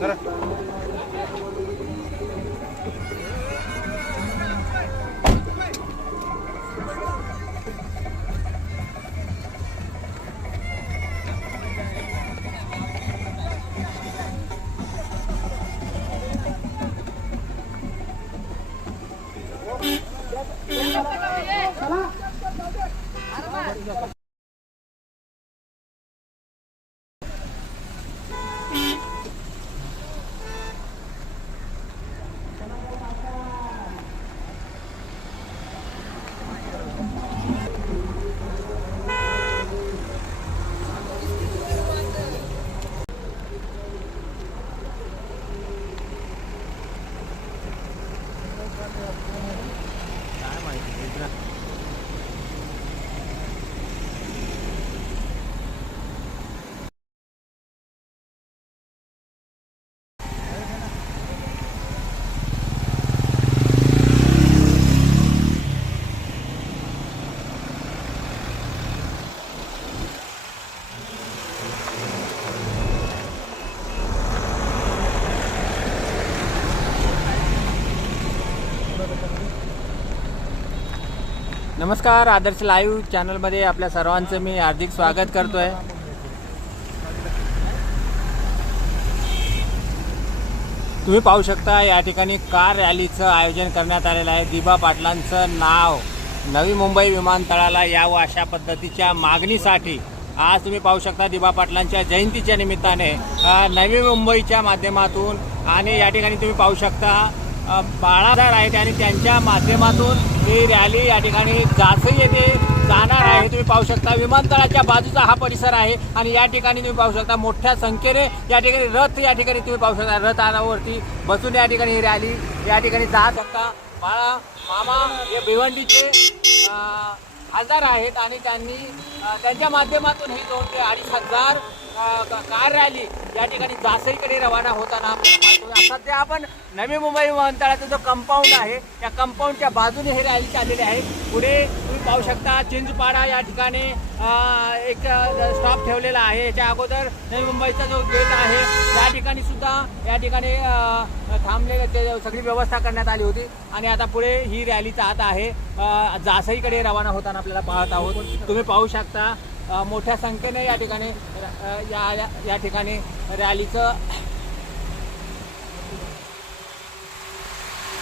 再来 Yeah. नमस्कार आदर्श live चॅनलमध्ये आपल्या सर्वांचं मी हार्दिक स्वागत करतो आहे तुम्ही पाहू शकता या ठिकाणी कार रॅलीचं आयोजन करण्यात आलेलं आहे. दिबा पाटलांचं नाव नवी मुंबई विमानतळाला यावं अशा पद्धतीच्या मागणीसाठी आज तुम्ही पाहू शकता दिबा पाटलांच्या जयंतीच्या निमित्ताने नवी मुंबईच्या माध्यमातून आणि या ठिकाणी तुम्ही पाहू शकता अ, बाळाधार आहेत आणि त्यांच्या माध्यमातून ही रॅली या ठिकाणी जासई येथे जाणार आहे तुम्ही पाहू शकता. विमानतळाच्या बाजूचा हा परिसर आहे आणि या ठिकाणी तुम्ही पाहू शकता मोठ्या संख्येने या ठिकाणी रथ या ठिकाणी तुम्ही पाहू शकता. रथावरती बसून या ठिकाणी ही रॅली या ठिकाणी जात शकता बाळा मामा हे भिवंडीचे खासदार आहेत आणि त्यांनी त्यांच्या माध्यमातून ही दोन ते अडीच हजार कार रॅली? या ठिकाणी जासईकडे रवाना होताना आपल्याला सध्या आपण नवी मुंबई विमानतळाचा जो कंपाऊंड आहे त्या कंपाऊंडच्या बाजूने हे रॅली चाललेली आहे. पुढे तुम्ही पाहू शकता चिंचपाडा या ठिकाणी एक स्टॉप ठेवलेला आहे. याच्या अगोदर नवी मुंबईचा जो गेट आहे त्या ठिकाणी सुद्धा या ठिकाणी थांबले ते सगळी व्यवस्था करण्यात आली होती. आणि आता पुढे ही रॅली जात आहे. जासईकडे रवाना होताना आपल्याला पाहत आहोत. तुम्ही पाहू शकता मोठ्या संख्येने या ठिकाणी या या- या ठिकाणी रॅलीचं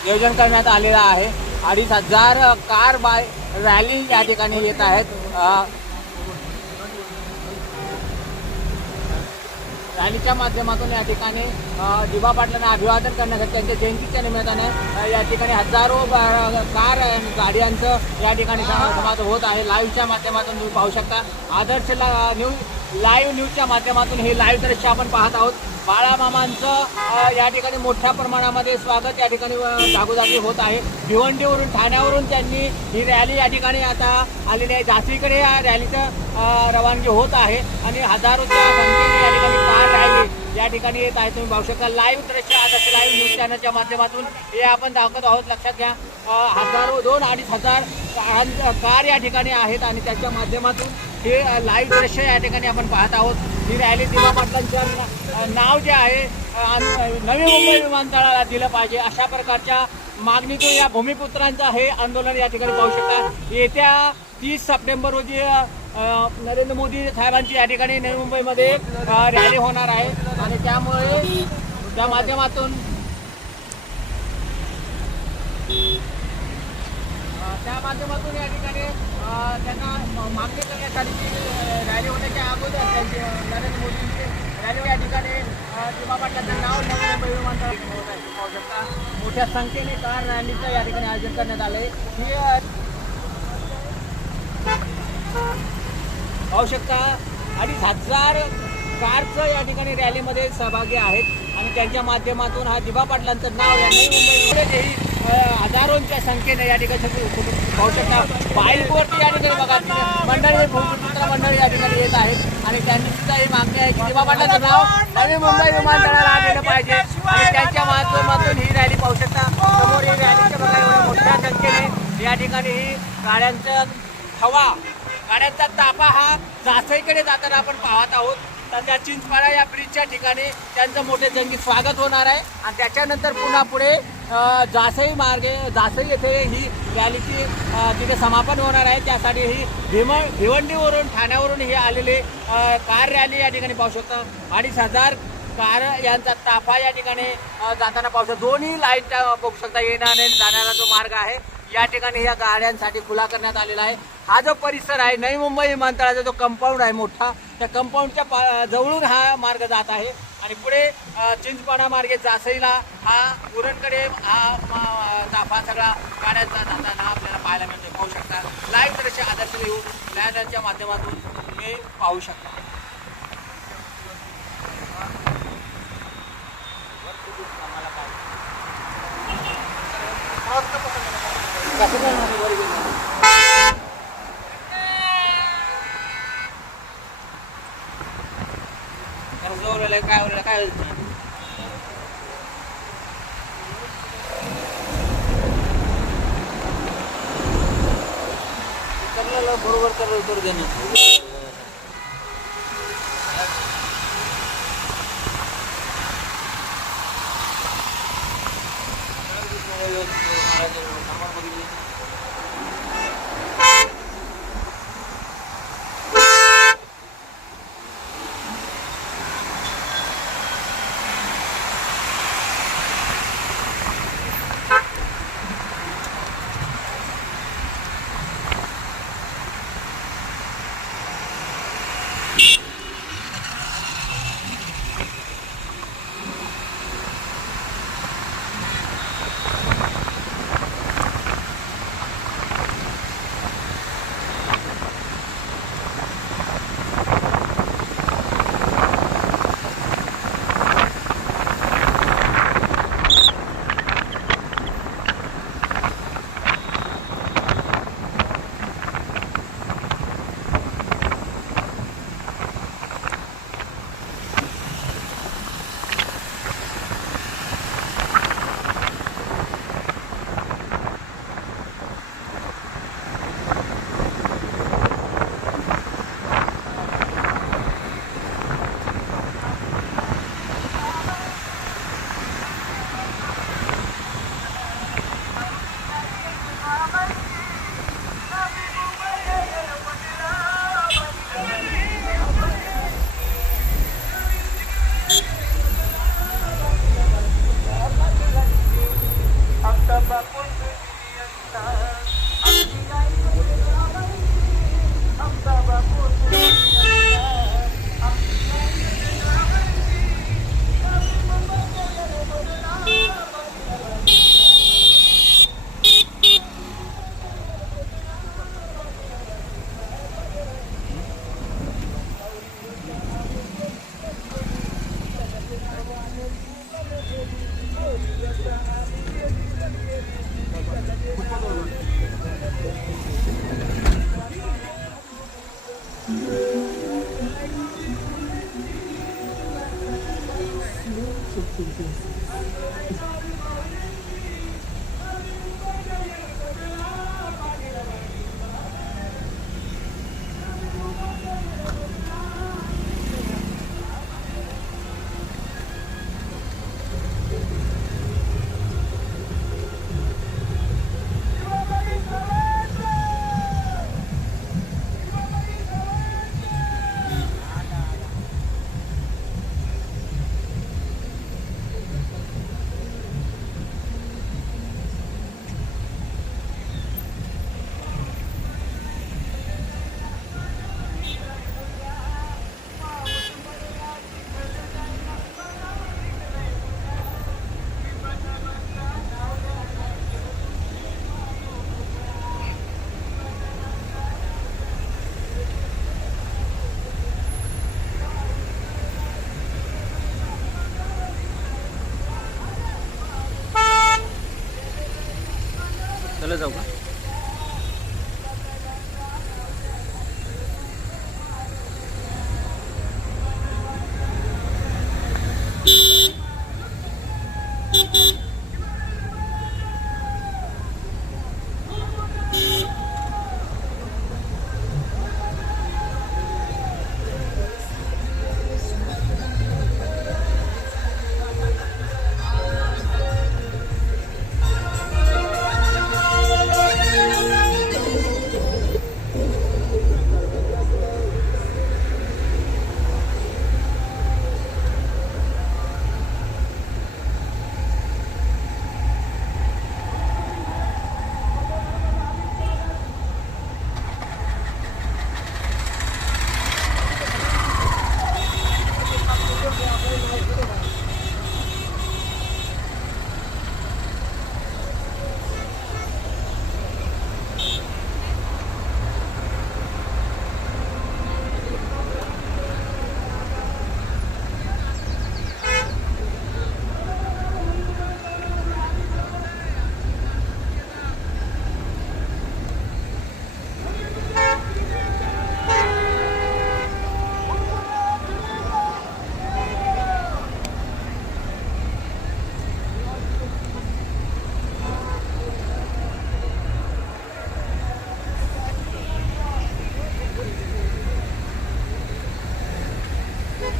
नियोजन करण्यात आलेलं आहे. अडीच हजार कार बाय रॅली या ठिकाणी येत आहेत. रॅलीच्या माध्यमातून या ठिकाणी अ, दिबा पाटलांना अभिवादन करण्यासाठी त्यांच्या जयंतीच्या निमित्ताने या ठिकाणी हजारो कार गाड्यांचं या ठिकाणी समाज होत आहे. लाईव्हच्या माध्यमातून तुम्ही पाहू शकता. आदर्श ला- न्यूज लाईव्ह न्यूजच्या माध्यमातून हे लाईव्ह दृश्य आपण पाहत आहोत. बाळामामांचं या ठिकाणी मोठ्या प्रमाणामध्ये स्वागत या ठिकाणी जागोजागी होत आहे. भिवंडीवरून ठाण्यावरून त्यांनी ही रॅली या ठिकाणी आता आलेली आहे. जासीकडे या रॅलीचं रवानगी होत आहे आणि हजारोच्या संख्येने या ठिकाणी कार रॅली या ठिकाणी येत आहे. तुम्ही पाहू शकता लाईव्ह दृश्य आता लाईव्ह न्यूज चॅनलच्या माध्यमातून हे आपण दाखवत आहोत. लक्षात घ्या हजारो दोन अडीच हजार कार या ठिकाणी आहेत आणि त्याच्या माध्यमातून हे लाईव्ह दृश्य या ठिकाणी आपण पाहत आहोत. ही रॅली दिवा पाटलांचं नाव जे आहे नवी मुंबई विमानतळाला दिलं पाहिजे. अशा प्रकारच्या मागणीतून या भूमिपुत्रांचं हे आंदोलन या ठिकाणी पाहू शकता येत्या तीस सप्टेंबर रोजी नरेंद्र मोदी साहेबांची या ठिकाणी नवी मुंबईमध्ये रॅली होणार आहे. आणि त्यामुळे त्या माध्यमातून त्या माध्यमातून या ठिकाणी त्यांना मागणी करण्यासाठी रॅली होण्याच्या अगोदर त्यांची नरेंद्र मोदींची रॅली या ठिकाणी अ, पाटलांचं नाव नवी विमानतळ पाहू शकता मोठ्या संख्येने कार रॅलीचं या ठिकाणी आयोजन करण्यात आलं ही पाहू शकता अडीच हजार कारचं या ठिकाणी रॅलीमध्ये सहभागी आहेत. आणि त्यांच्या माध्यमातून हा दिबा पाटलांचं नाव या नवी मुंबईमध्ये हजारोंच्या संख्येने या ठिकाणी पाहू शकता. बाईकवरती या ठिकाणी बघा मंडळी भूमिपुत्र मंडळी या ठिकाणी येत आहेत. आणि त्यांची सुद्धा ही मागणी आहे की दिबा नाव नवी मुंबई विमानतळाला आलेलं पाहिजे आणि त्यांच्या माध्यमातून ही रॅली पाहू शकता. समोर ही रॅलीच्या बघा एवढ्या मोठ्या संख्येने या ठिकाणी ही गाड्यांचं हवा गाड्यांचा तापा हा जासईकडे जाताना आपण पाहत आहोत. सध्या चिंचपाडा या ब्रिजच्या ठिकाणी त्यांचं मोठे जंगी स्वागत होणार आहे. आणि त्याच्यानंतर पुन्हा पुढे जासई मार्गे जासई येथे ही रॅलीची तिथे समापन होणार आहे. त्यासाठी ही भीम भिवंडीवरून ठाण्यावरून ही आलेली कार रॅली या ठिकाणी पाहू शकता. अडीच हजार कार यांचा ताफा या ठिकाणी जाताना पाहू शकतो. दोन्ही लाईन बघू शकता येणार आणि जाण्याचा जो मार्ग आहे या ठिकाणी या गाड्यांसाठी खुला करण्यात आलेला आहे. हा जो परिसर आहे नवी मुंबई विमानतळाचा जो कंपाऊंड आहे मोठा त्या कंपाऊंडच्या पा जवळून हा मार्ग जात आहे. आणि पुढे चिंचपाडा मार्गे जासईला हा उरणकडे हा म, ताफा सगळा गाड्यांचा जाताना आपल्याला पाहायला मिळतो. पाहू शकता. लाईव्ह दृश्य आदर्श घेऊन लॅनरच्या माध्यमातून तुम्ही पाहू शकता. काय काय बरोबर तर उतर घेणं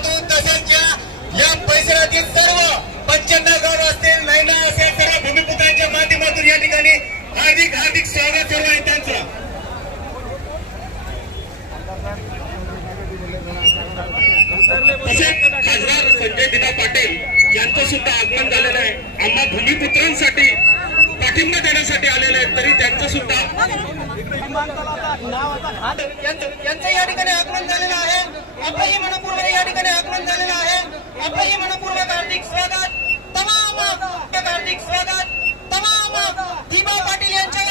तसेच या परिसरातील सर्व पंच्याण्णव गाव असतील नैना असेल सर्व भूमिपुत्रांच्या माध्यमातून या ठिकाणी हार्दिक हार्दिक स्वागत सुरू आहे त्यांचं. खासदार संजय दिना पाटील यांचं सुद्धा आगमन झालेलं आहे. आम्हा भूमिपुत्रांसाठी पाठिंबा देण्यासाठी आलेले आहेत तरी त्यांचं सुद्धा यांचं या ठिकाणी आक्रमण झालेलं आहे. आपलंही मनपूर्वक या ठिकाणी आक्रमण झालेलं आहे. आपलंही मनपूर्वक हार्दिक स्वागत. तमाम हार्दिक स्वागत. तमाम दिबा पाटील यांच्या